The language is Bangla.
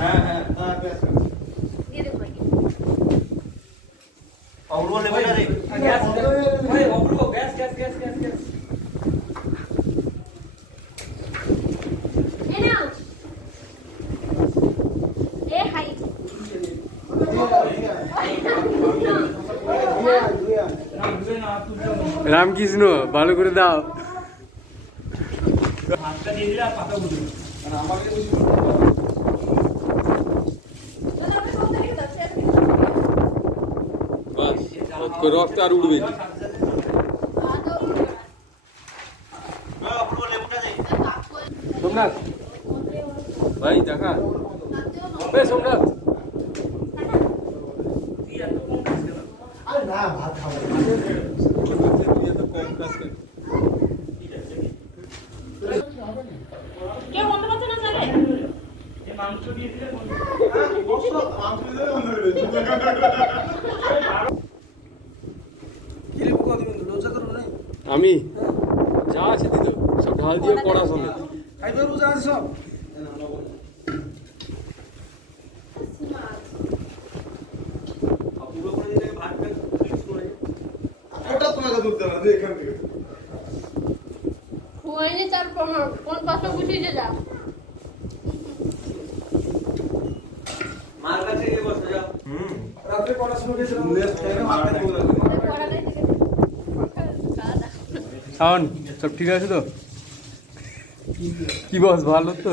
হ্যাঁ হ্যাঁ দিয়ে দেবো ভাই অপূর্ব লেবে না রে গ্যাস ভাই Apurba gas gas gas gas gas এ নাও এ হাই রামকৃষ্ণ ভালো করে দাও। হাতটা দিয়ে দিলে আর পাতা বুঝবে মানে আমাকে বুঝি বাস রক্ত আর উঠবে। অপূর্ব লেবুটা দে সোমনাথ ভাই দেখা সোমনাথ আরে না ভাত খাবো কম কাজ করে কেউ অন্য কথা না জানে এই মাংস দিয়ে দিলে কি লেবু কত দিবেন লজ্জা করো না আমি যা আছে দিত সব ঢাল দিয়ে পড়া সমেত খাইবার বুঝা আছে সব অপূর্ব করে দিলে ভাতটা মিক্স করে ওটা তোমাকে দুধ দেব না এখান থেকে হয়নি তার প্রমাণ কোন পাশে বসিয়ে যা মার কাছে গিয়ে বসে যাও রাতে পড়াশোনা করেছিলাম মারতে দেব না শাওন সব ঠিক আছে তো? কি বস ভালো তো?